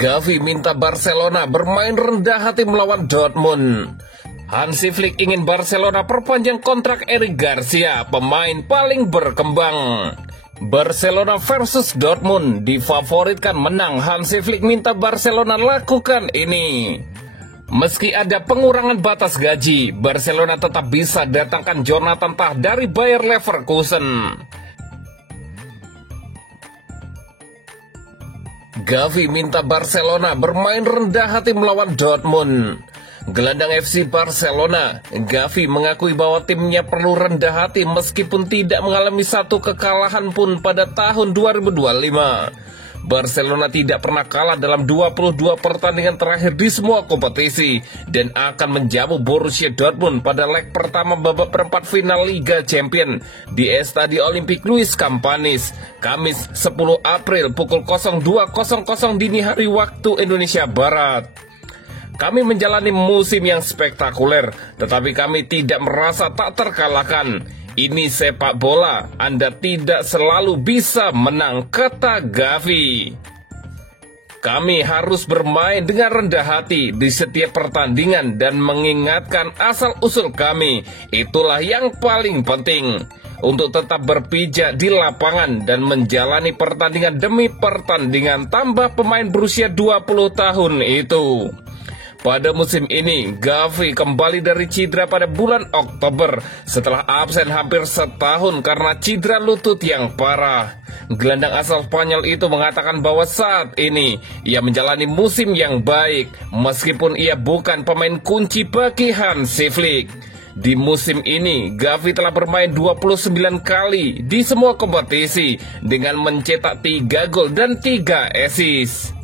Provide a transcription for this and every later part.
Gavi minta Barcelona bermain rendah hati melawan Dortmund. Hansi Flick ingin Barcelona perpanjang kontrak Eric Garcia, pemain paling berkembang. Barcelona versus Dortmund difavoritkan menang. Hansi Flick minta Barcelona lakukan ini. Meski ada pengurangan batas gaji, Barcelona tetap bisa datangkan Jonathan Tah dari Bayer Leverkusen. Gavi minta Barcelona bermain rendah hati melawan Dortmund. Gelandang FC Barcelona, Gavi mengakui bahwa timnya perlu rendah hati meskipun tidak mengalami satu kekalahan pun pada tahun 2025. Barcelona tidak pernah kalah dalam 22 pertandingan terakhir di semua kompetisi dan akan menjamu Borussia Dortmund pada leg pertama babak perempat final Liga Champions di Estadio Olympique Luis Campanis, Kamis 10 April pukul 02.00 dini hari waktu Indonesia Barat. Kami menjalani musim yang spektakuler, tetapi kami tidak merasa tak terkalahkan. Ini sepak bola, Anda tidak selalu bisa menang, kata Gavi. Kami harus bermain dengan rendah hati di setiap pertandingan dan mengingatkan asal-usul kami. Itulah yang paling penting. Untuk tetap berpijak di lapangan dan menjalani pertandingan demi pertandingan, tambah pemain berusia 20 tahun itu. Pada musim ini, Gavi kembali dari cedera pada bulan Oktober setelah absen hampir setahun karena cedera lutut yang parah. Gelandang asal Spanyol itu mengatakan bahwa saat ini ia menjalani musim yang baik meskipun ia bukan pemain kunci bagi Hansi Flick. Di musim ini, Gavi telah bermain 29 kali di semua kompetisi dengan mencetak 3 gol dan 3 assist.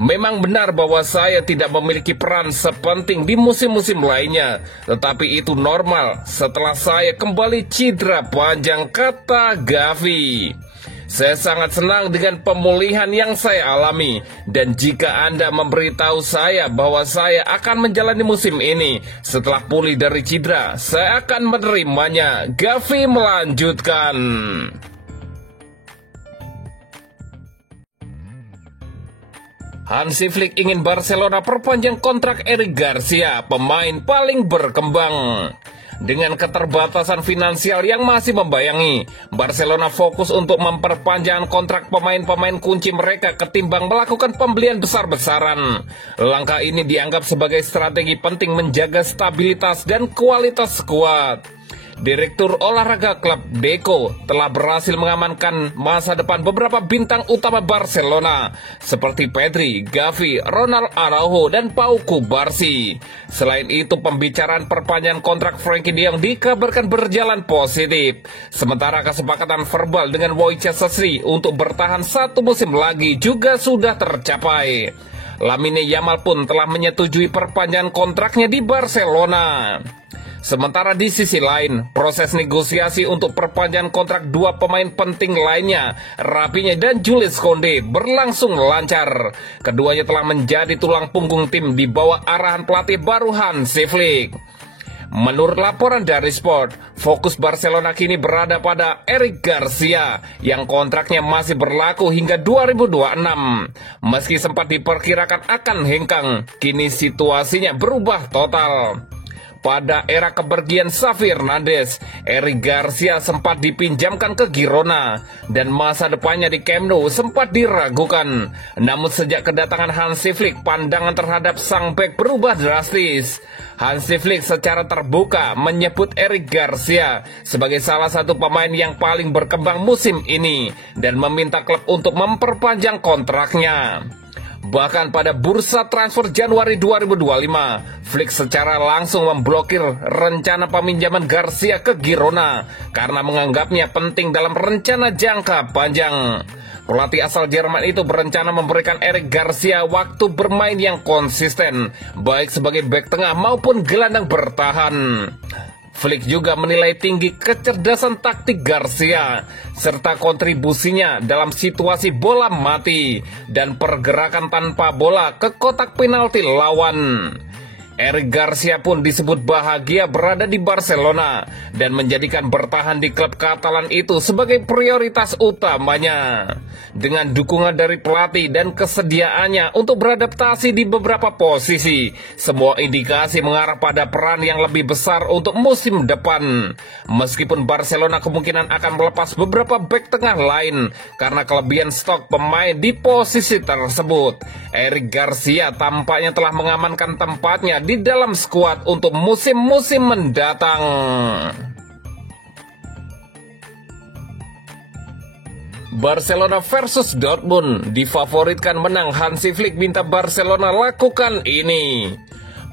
Memang benar bahwa saya tidak memiliki peran sepenting di musim-musim lainnya, tetapi itu normal setelah saya kembali cedera panjang, kata Gavi. Saya sangat senang dengan pemulihan yang saya alami, dan jika Anda memberitahu saya bahwa saya akan menjalani musim ini setelah pulih dari cedera, saya akan menerimanya, Gavi melanjutkan. Hansi Flick ingin Barcelona perpanjang kontrak Eric Garcia, pemain paling berkembang. Dengan keterbatasan finansial yang masih membayangi, Barcelona fokus untuk memperpanjang kontrak pemain-pemain kunci mereka ketimbang melakukan pembelian besar-besaran. Langkah ini dianggap sebagai strategi penting menjaga stabilitas dan kualitas skuad. Direktur olahraga klub Deco telah berhasil mengamankan masa depan beberapa bintang utama Barcelona seperti Pedri, Gavi, Ronald Araujo, dan Pau Cubarsí. Selain itu, pembicaraan perpanjangan kontrak Frenkie de Jong dikabarkan berjalan positif. Sementara kesepakatan verbal dengan Wojciech Szczesny untuk bertahan satu musim lagi juga sudah tercapai. Lamine Yamal pun telah menyetujui perpanjangan kontraknya di Barcelona. Sementara di sisi lain, proses negosiasi untuk perpanjangan kontrak dua pemain penting lainnya, Rafinha dan Jules Koundé, berlangsung lancar. Keduanya telah menjadi tulang punggung tim di bawah arahan pelatih baru Hansi Flick. Menurut laporan dari Sport, fokus Barcelona kini berada pada Eric Garcia yang kontraknya masih berlaku hingga 2026. Meski sempat diperkirakan akan hengkang, kini situasinya berubah total. Pada era kepergian Xavi Hernandez, Eric Garcia sempat dipinjamkan ke Girona dan masa depannya di Camp Nou sempat diragukan. Namun sejak kedatangan Hansi Flick, pandangan terhadap sang bek berubah drastis. Hansi Flick secara terbuka menyebut Eric Garcia sebagai salah satu pemain yang paling berkembang musim ini dan meminta klub untuk memperpanjang kontraknya. Bahkan pada bursa transfer Januari 2025, Flick secara langsung memblokir rencana peminjaman Garcia ke Girona karena menganggapnya penting dalam rencana jangka panjang. Pelatih asal Jerman itu berencana memberikan Eric Garcia waktu bermain yang konsisten, baik sebagai bek tengah maupun gelandang bertahan. Flick juga menilai tinggi kecerdasan taktik Garcia serta kontribusinya dalam situasi bola mati dan pergerakan tanpa bola ke kotak penalti lawan. Eric Garcia pun disebut bahagia berada di Barcelona dan menjadikan bertahan di klub Katalan itu sebagai prioritas utamanya. Dengan dukungan dari pelatih dan kesediaannya untuk beradaptasi di beberapa posisi, semua indikasi mengarah pada peran yang lebih besar untuk musim depan. Meskipun Barcelona kemungkinan akan melepas beberapa bek tengah lain karena kelebihan stok pemain di posisi tersebut, Eric Garcia tampaknya telah mengamankan tempatnya di dalam skuad untuk musim-musim mendatang. Barcelona versus Dortmund, difavoritkan menang. Hansi Flick minta Barcelona lakukan ini.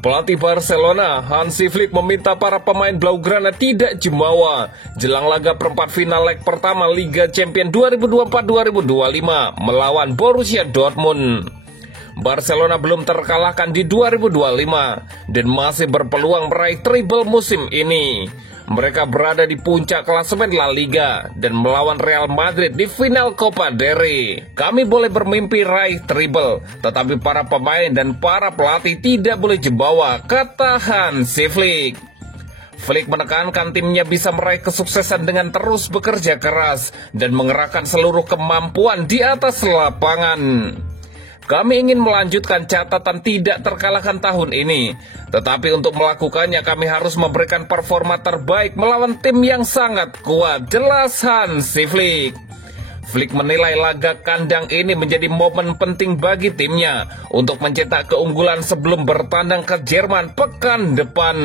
Pelatih Barcelona, Hansi Flick, meminta para pemain Blaugrana tidak jumawa jelang laga perempat final leg pertama Liga Champions 2024-2025 melawan Borussia Dortmund. Barcelona belum terkalahkan di 2025 dan masih berpeluang meraih treble musim ini. Mereka berada di puncak klasemen La Liga dan melawan Real Madrid di final Copa del Rey. Kami boleh bermimpi raih treble, tetapi para pemain dan para pelatih tidak boleh jumawa, kata Hansi Flick. Flick menekankan timnya bisa meraih kesuksesan dengan terus bekerja keras dan mengerahkan seluruh kemampuan di atas lapangan. Kami ingin melanjutkan catatan tidak terkalahkan tahun ini, tetapi untuk melakukannya kami harus memberikan performa terbaik melawan tim yang sangat kuat, jelas Hansi Flick. Flick menilai laga kandang ini menjadi momen penting bagi timnya untuk mencetak keunggulan sebelum bertandang ke Jerman pekan depan.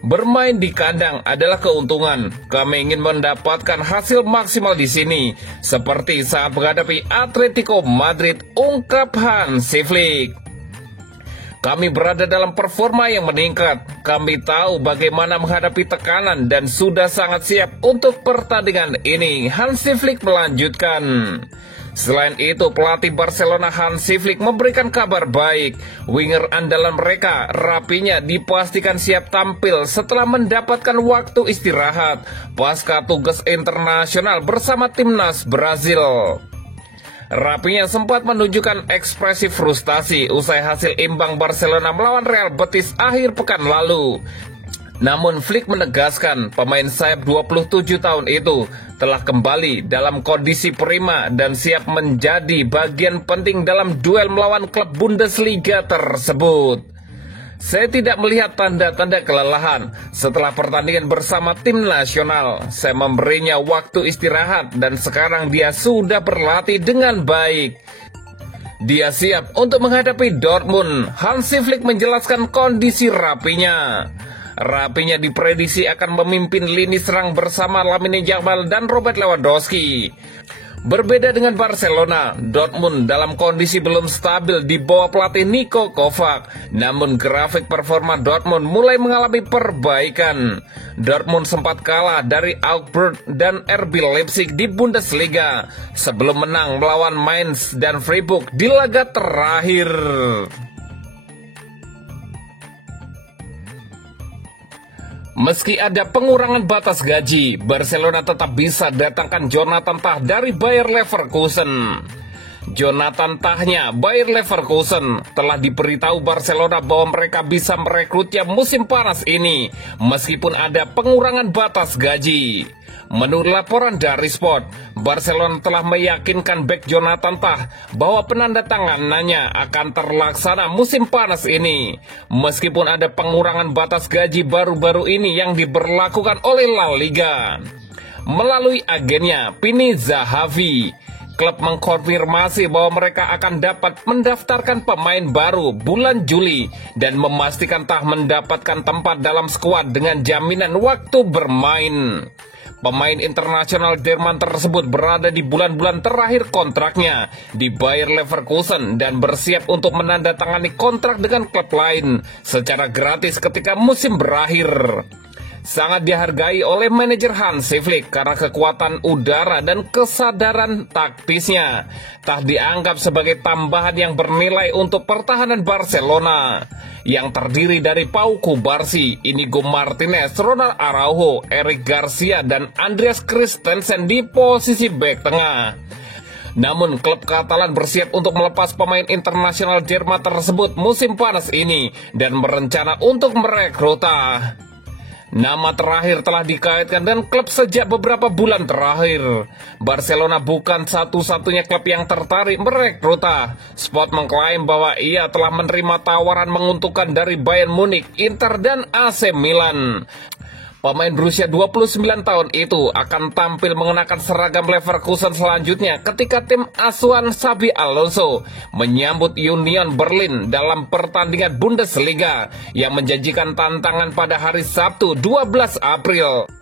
Bermain di kandang adalah keuntungan. Kami ingin mendapatkan hasil maksimal di sini, seperti saat menghadapi Atletico Madrid, ungkap Hansi Flick. Kami berada dalam performa yang meningkat. Kami tahu bagaimana menghadapi tekanan dan sudah sangat siap untuk pertandingan ini, Hansi Flick melanjutkan. Selain itu, pelatih Barcelona Hansi Flick memberikan kabar baik. Winger andalan mereka, Rafinha, dipastikan siap tampil setelah mendapatkan waktu istirahat pasca tugas internasional bersama timnas Brazil. Rafinha sempat menunjukkan ekspresi frustasi usai hasil imbang Barcelona melawan Real Betis akhir pekan lalu. Namun Flick menegaskan pemain sayap 27 tahun itu telah kembali dalam kondisi prima dan siap menjadi bagian penting dalam duel melawan klub Bundesliga tersebut. Saya tidak melihat tanda-tanda kelelahan setelah pertandingan bersama tim nasional. Saya memberinya waktu istirahat dan sekarang dia sudah berlatih dengan baik. Dia siap untuk menghadapi Dortmund. Hansi Flick menjelaskan kondisi Rafinha. Rafinha diprediksi akan memimpin lini serang bersama Lamine Yamal dan Robert Lewandowski. Berbeda dengan Barcelona, Dortmund dalam kondisi belum stabil di bawah pelatih Niko Kovac. Namun grafik performa Dortmund mulai mengalami perbaikan. Dortmund sempat kalah dari Augsburg dan RB Leipzig di Bundesliga sebelum menang melawan Mainz dan Freiburg di laga terakhir. Meski ada pengurangan batas gaji, Barcelona tetap bisa datangkan Jonathan Tah dari Bayer Leverkusen. Jonathan Tahnya Bayer Leverkusen telah diberitahu Barcelona bahwa mereka bisa merekrutnya musim panas ini, meskipun ada pengurangan batas gaji. Menurut laporan dari Sport, Barcelona telah meyakinkan bek Jonathan Tah bahwa penandatanganannya akan terlaksana musim panas ini. Meskipun ada pengurangan batas gaji baru-baru ini yang diberlakukan oleh La Liga. Melalui agennya, Pini Zahavi, klub mengkonfirmasi bahwa mereka akan dapat mendaftarkan pemain baru bulan Juli dan memastikan Tah mendapatkan tempat dalam skuad dengan jaminan waktu bermain. Pemain internasional Jerman tersebut berada di bulan-bulan terakhir kontraknya di Bayer Leverkusen dan bersiap untuk menandatangani kontrak dengan klub lain secara gratis ketika musim berakhir. Sangat dihargai oleh manajer Hansi Flick karena kekuatan udara dan kesadaran taktisnya. Tah dianggap sebagai tambahan yang bernilai untuk pertahanan Barcelona yang terdiri dari Pau Cubarsí, Inigo Martinez, Ronald Araujo, Eric Garcia, dan Andreas Christensen di posisi bek tengah. Namun klub Katalan bersiap untuk melepas pemain internasional Jerman tersebut musim panas ini dan berencana untuk merekrutnya. Nama terakhir telah dikaitkan dengan klub sejak beberapa bulan terakhir. Barcelona bukan satu-satunya klub yang tertarik merekrutnya. Sport mengklaim bahwa ia telah menerima tawaran menguntungkan dari Bayern Munich, Inter, dan AC Milan. Pemain berusia 29 tahun itu akan tampil mengenakan seragam Leverkusen selanjutnya ketika tim asuhan Xabi Alonso menyambut Union Berlin dalam pertandingan Bundesliga yang menjanjikan tantangan pada hari Sabtu 12 April.